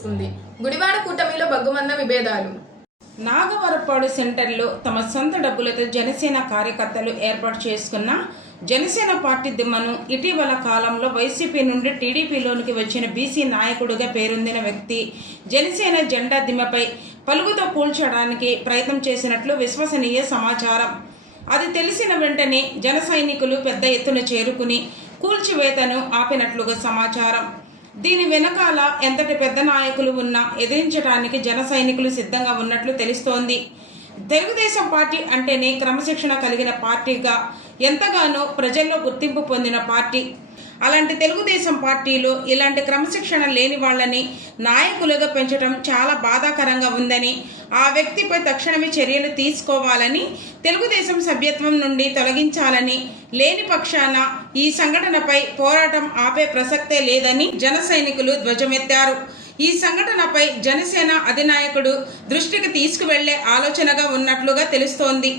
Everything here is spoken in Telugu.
చేసుకుంది. గుడివాడ కూటమిలో బగ్గుమంద విభేదాలు. నాగవరపాడు సెంటర్లో తమ సొంత డబ్బులతో జనసేన కార్యకర్తలు ఏర్పాటు చేసుకున్న జనసేన పార్టీ దిమ్మను ఇటీవల కాలంలో వైసీపీ నుండి టీడీపీలోనికి వచ్చిన బీసీ నాయకుడిగా పేరొందిన వ్యక్తి జనసేన జెండా దిమ్మపై పలుగుతో కూల్చడానికి ప్రయత్నం చేసినట్లు విశ్వసనీయ సమాచారం. అది తెలిసిన వెంటనే జన సైనికులు పెద్ద ఎత్తున చేరుకుని కూల్చివేతను ఆపినట్లుగా సమాచారం. దీని వెనకాల ఎంతటి పెద్ద నాయకులు ఉన్నా ఎదిరించడానికి జన సైనికులు సిద్ధంగా ఉన్నట్లు తెలుస్తోంది. తెలుగుదేశం పార్టీ అంటేనే క్రమశిక్షణ కలిగిన పార్టీగా ఎంతగానో ప్రజల్లో గుర్తింపు పొందిన పార్టీ. అలాంటి తెలుగుదేశం పార్టీలో ఇలాంటి క్రమశిక్షణ లేని వాళ్ళని నాయకులుగా పెంచడం చాలా బాధాకరంగా ఉందని, ఆ వ్యక్తిపై తక్షణమే చర్యలు తీసుకోవాలని, తెలుగుదేశం సభ్యత్వం నుండి తొలగించాలని, లేని పక్షాన ఈ సంఘటనపై పోరాటం ఆపే ప్రసక్తే లేదని జన సైనికులు ధ్వజమెత్తారు. ఈ సంఘటనపై జనసేన అధినాయకుడు దృష్టికి తీసుకువెళ్లే ఆలోచనగా ఉన్నట్లుగా తెలుస్తోంది.